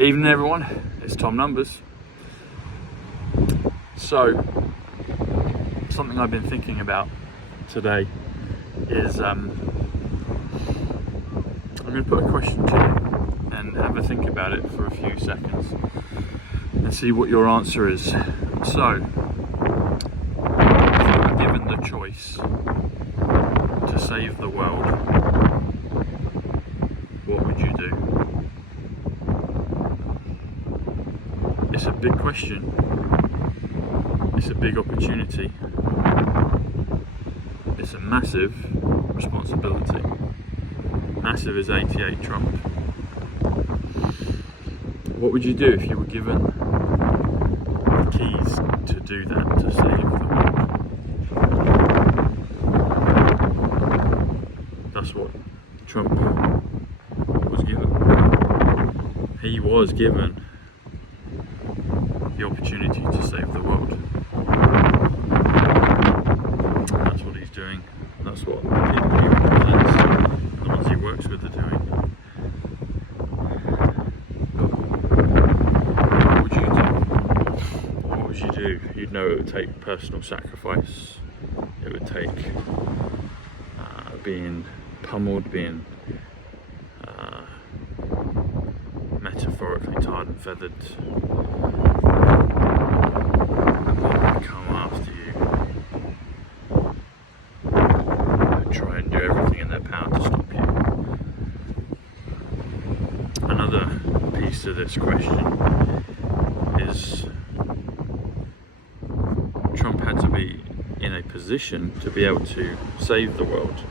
Evening everyone, it's Tom Numbers. So, something I've been thinking about today is I'm going to put a question to you and have a think about it for a few seconds and see what your answer is. So, if you were given the choice to save the world, what would you do? It's a big question, it's a big opportunity, it's a massive responsibility. Massive is 88 Trump. What would you do if you were given the keys to do that, to save the world? That's what Trump was given. He was given the opportunity to save the world. That's what he's doing. That's what the people he represents, the ones he works with, are doing. What would you do? What would you do? You'd know it would take personal sacrifice. It would take being pummeled, being metaphorically tarred and feathered. Come after you, try and do everything in their power to stop you. Another piece to this question is Trump had to be in a position to be able to save the world,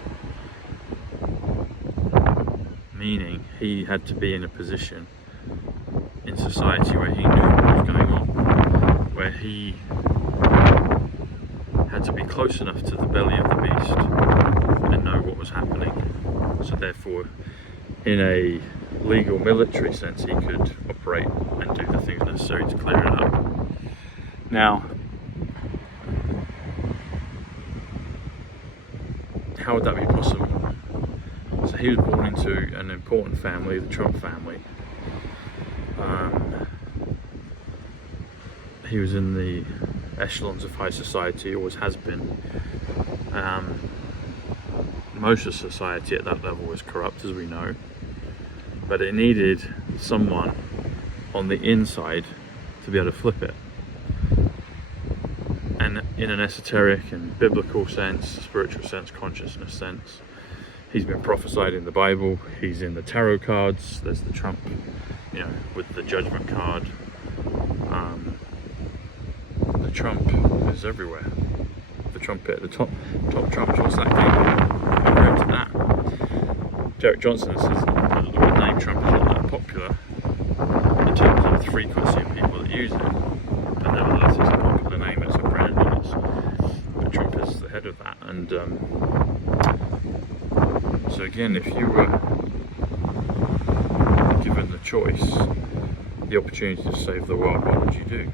meaning he had to be in a position in society where he knew what was going on, where he had to be close enough to the belly of the beast and know what was happening. So therefore, in a legal military sense, he could operate and do the things necessary to clear it up. Now, how would that be possible? So he was born into an important family, the Trump family. He was in the echelons of high society, always has been. Most of society at that level was corrupt, as we know, but it needed someone on the inside to be able to flip it. And in an esoteric and biblical sense, spiritual sense, consciousness sense, he's been prophesied in the Bible, he's in the tarot cards, there's the Trump, with the judgment card. The Trump is everywhere. The trumpet, the top Trump, what's that game? We're into that. Derek Johnson says the word name Trump is not that popular in terms of the frequency of people that use it, but nevertheless it's a popular name, it's a brand, but Trump is the head of that. And so again, if you were given the choice, the opportunity to save the world, what would you do?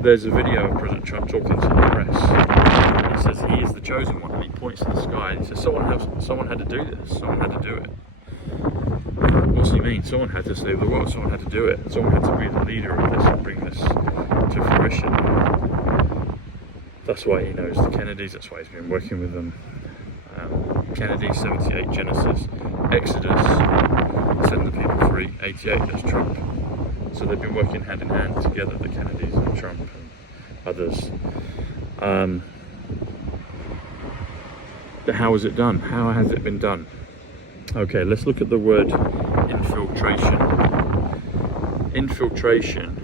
There's a video of President Trump talking to the press, and he says he is the chosen one, and he points to the sky and he says someone had to do this, someone had to do it. What's he mean? Someone had to save the world, someone had to do it, someone had to be the leader of this and bring this to fruition. That's why he knows the Kennedys, that's why he's been working with them. Kennedy, 78, Genesis, Exodus, setting the people free, 88, that's Trump. So they've been working hand in hand together, the Kennedys and Trump and others. But how was it done? How has it been done? Okay, let's look at the word infiltration. Infiltration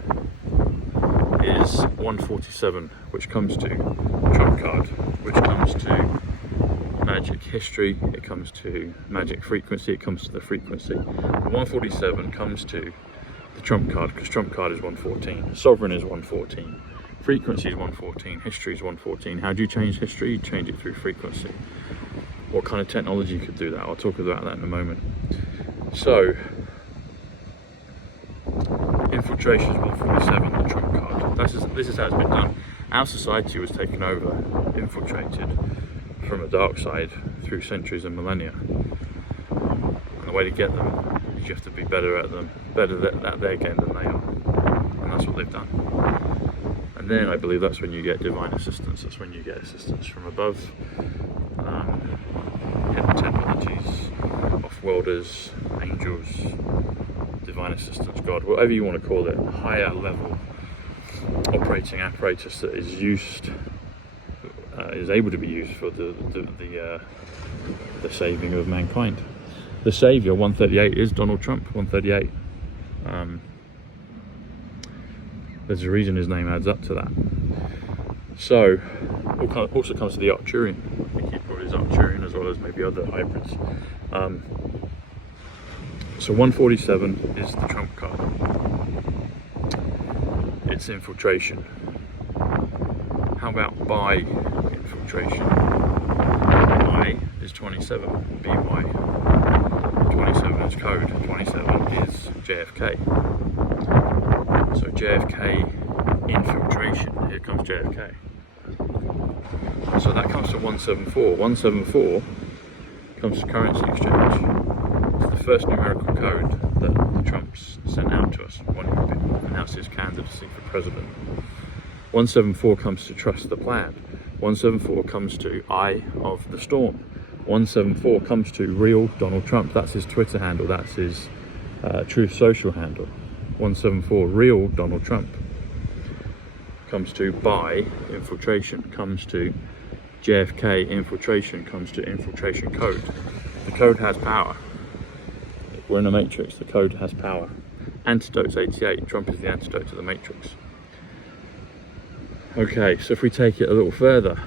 is 147, which comes to Trump card, which comes to magic history, it comes to magic frequency, it comes to the frequency. 147 comes to the Trump card, because Trump card is 114, sovereign is 114, frequency is 114, history is 114. How do you change history? You change it through frequency. What kind of technology could do that? I'll talk about that in a moment. So, infiltration is 147, the Trump card. This is how it's been done. Our society was taken over, infiltrated from the dark side through centuries and millennia. And the way to get them because you have to be better at their game than they are, and that's what they've done. And then I believe that's when you get divine assistance. That's when you get assistance from above, hidden technologies, off-worlders, angels, divine assistance, God, whatever you want to call it, higher level operating apparatus that is used, is able to be used for the saving of mankind. The Saviour, 138, is Donald Trump, 138. There's a reason his name adds up to that. So, also comes to the Arcturian. I think he brought his Arcturian as well as maybe other hybrids. So 147 is the trump card. It's infiltration. How about by infiltration? By is 27, BY. 27 is code, 27 is JFK. So JFK infiltration, here comes JFK. So that comes to 174. 174 comes to currency exchange. It's the first numerical code that the Trumps sent out to us when he announced his candidacy for president. 174 comes to trust the plan. 174 comes to Eye of the Storm. 174 comes to real Donald Trump. That's his Twitter handle. That's his Truth Social handle. 174 real Donald Trump comes to by infiltration, comes to JFK infiltration, comes to infiltration code. The code has power. We're in a matrix. The code has power. Antidote's 88. Trump is the antidote to the matrix. Okay, so if we take it a little further,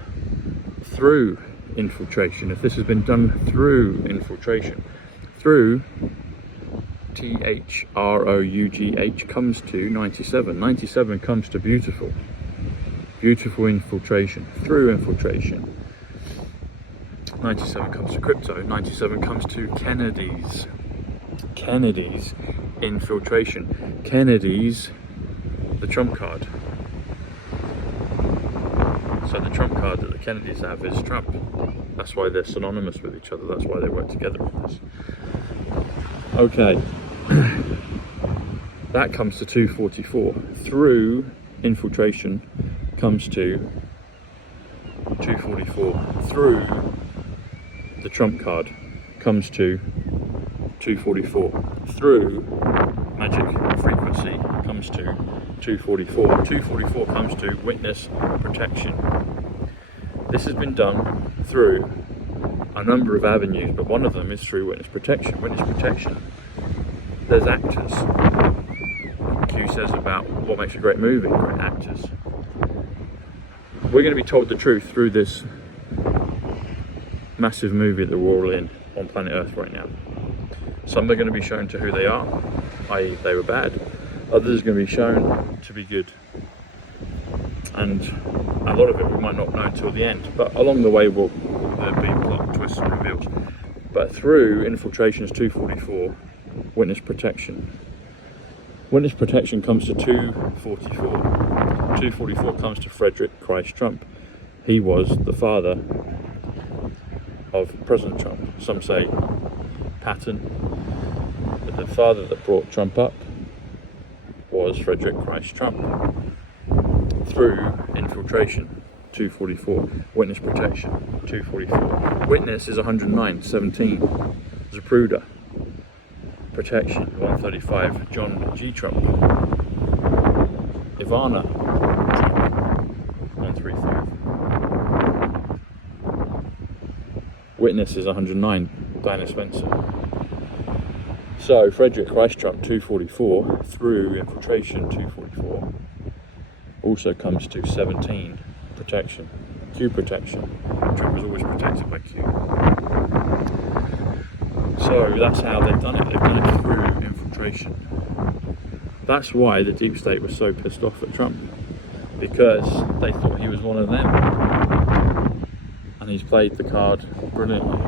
through infiltration, if this has been done through infiltration, through THROUGH comes to 97. 97 comes to beautiful. Beautiful infiltration. Through infiltration. 97 comes to crypto. 97 comes to Kennedy's. Kennedy's infiltration. Kennedy's the trump card. So the trump card that the Kennedys have is Trump. That's why they're synonymous with each other. That's why they work together on this. Okay. That comes to 244. Through infiltration comes to 244. Through the trump card comes to 244. Through magic frequency comes to 244. 244 comes to witness protection. This has been done through a number of avenues, but one of them is through witness protection. Witness protection, there's actors. Q says about what makes a great movie, great actors. We're going to be told the truth through this massive movie that we're all in on planet Earth right now. Some are going to be shown to who they are, i.e. they were bad. Others are going to be shown to be good. And a lot of it we might not know until the end, but along the way there'll be plot twists and reveals. But through infiltrations 244, witness protection. Witness protection comes to 244. 244 comes to Frederick Christ Trump. He was the father of President Trump. Some say Patton, but the father that brought Trump up was Frederick Christ Trump. Through infiltration, 244. Witness protection, 244. Witness is 109, 17. Zapruder. Protection, 135. John G. Trump. Ivana Trump, 135. Witness is 109. Diana Spencer. So Frederick Christ Trump, 244. Through infiltration, 244. Also comes to 17, protection, Q protection. Trump was always protected by Q. So that's how they've done it. They've done it through infiltration. That's why the deep state was so pissed off at Trump, because they thought he was one of them. And he's played the card brilliantly.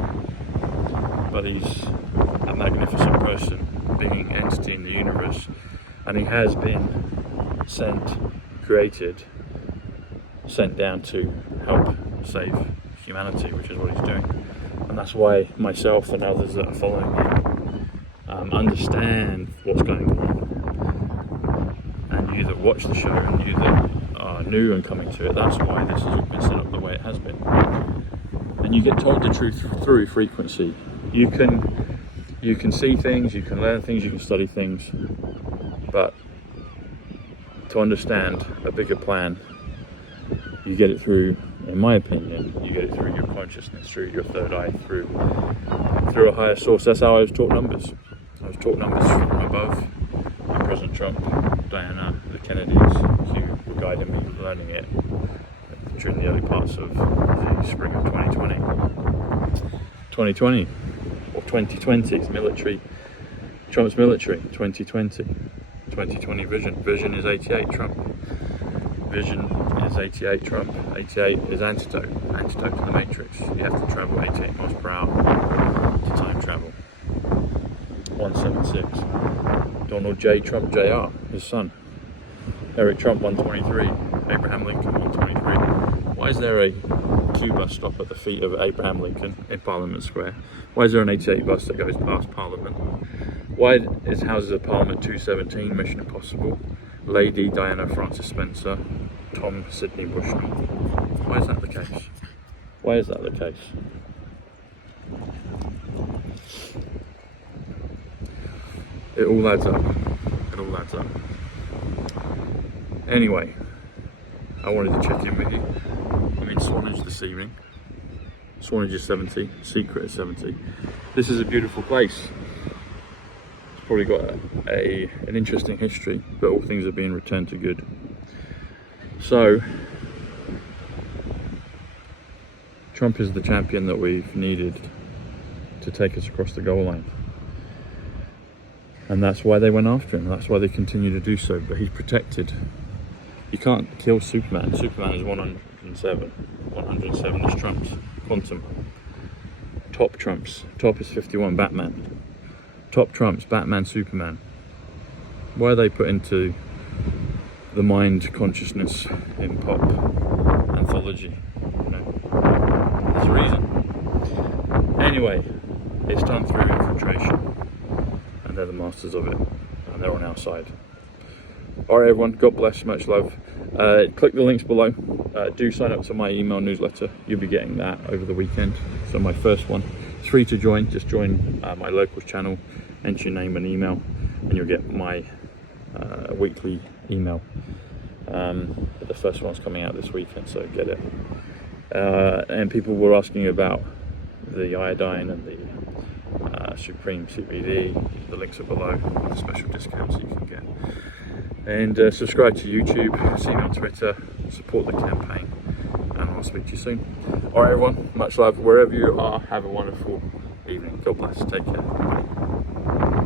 But he's a magnificent person, being entity in the universe, and he has been sent down to help save humanity, which is what he's doing. And that's why myself and others that are following him understand what's going on, and you that watch the show and you that are new and coming to it, that's why this has all been set up the way it has been. And you get told the truth through frequency. You can see things, you can learn things, you can study things, but to understand a bigger plan, you get it through, in my opinion, you get it through your consciousness, through your third eye, through a higher source. That's how I was taught numbers. I was taught numbers from above. President Trump, Diana, the Kennedys, who were guiding me learning it during the early parts of the spring of 2020. 2020, or 2020, it's military. Trump's military, 2020. 2020 vision. Vision is 88 Trump. Vision is 88 Trump. 88 is antidote to the matrix. You have to travel 88 miles per hour to time travel. 176. Donald J. Trump Jr., his son. Eric Trump 123. Abraham Lincoln 123. Why is there a Q bus stop at the feet of Abraham Lincoln in Parliament Square? Why is there an 88 bus that goes past Parliament? Why is Houses of Parliament 217 Mission Impossible? Lady Diana Francis Spencer, Tom Sidney Bushnell. Why is that the case? Why is that the case? It all adds up. It all adds up. Anyway, I wanted to check in with you. I'm in Swanage this evening. Swanage is 70, Secret is 70. This is a beautiful place. It's probably got an interesting history, but all things are being returned to good. So, Trump is the champion that we've needed to take us across the goal line. And that's why they went after him. That's why they continue to do so. But he's protected. You can't kill Superman. Superman is 107. 107 is Trump's. Quantum. Top Trumps. Top is 51. Batman. Top Trumps. Batman, Superman. Why are they put into the mind consciousness in pop anthology? You know, there's a reason. Anyway, it's done through infiltration. And they're the masters of it, and they're on our side. Alright everyone, God bless, much love. Click the links below. Do sign up to my email newsletter. You'll be getting that over the weekend. So my first one, it's free to join. Just join my locals channel, enter your name and email, and you'll get my weekly email. But the first one's coming out this weekend, so get it. And people were asking about the iodine and the Supreme CBD. The links are below, the special discounts you can get. And subscribe to YouTube, see me on Twitter, support the campaign, and I'll speak to you soon. Alright everyone, much love. Wherever you are, have a wonderful evening. God bless. Take care. Bye.